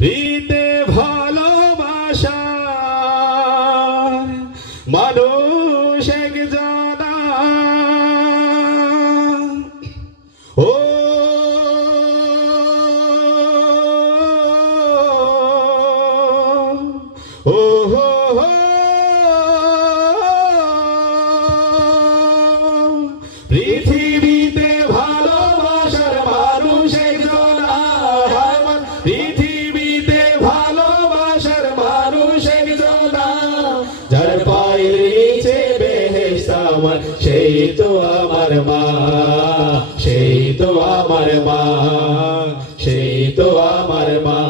দিতে ভালোবাসা। মানুষ একজনা ও হো আমার, সেই তো আমার মা, সেই তো আমার মা, সেই তো আমার মা।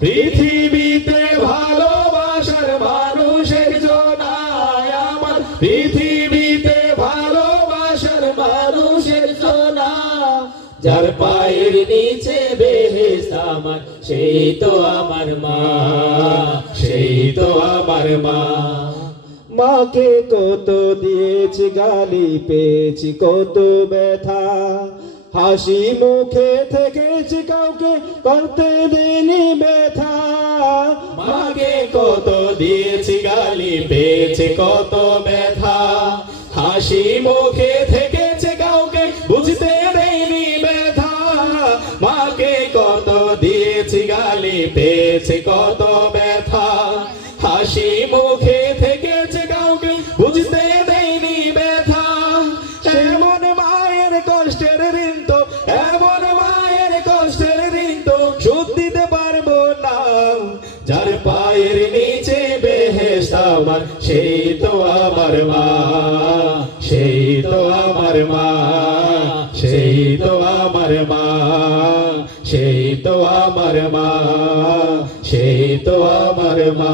পৃথিবীতে ভালোবাসার মানুষের জনায় আমার, পৃথিবীতে ভালোবাসার মানুষের জনা যার পায়ের নিচে বেহেশত আমার, সেই তো আমার মা, সেই তো আমার মা। মাকে কত দিয়েছি, গালি পেয়েছি, কত ব্যথা। হাসি মুখে থেকেছি, কাউকে করতে দেনি ব্যথা। মাকে কত দিয়েছি, গালি পেয়েছে, কত ব্যথা। হাসি মুখে থেকেছে, কাউকে বুঝতে দেয়নি ব্যথা। মাকে কত দিয়েছি, গালি পেয়েছে, কত ব্যথা। হাসি মুখে থেকেছে যার পায়ের নিচে বেহেস্ত আমার, সেই তো আমার মা, সেই তো আমার মা, সেই তো আমার মা, সেই তো আমার মা, সেই তো আমার মা।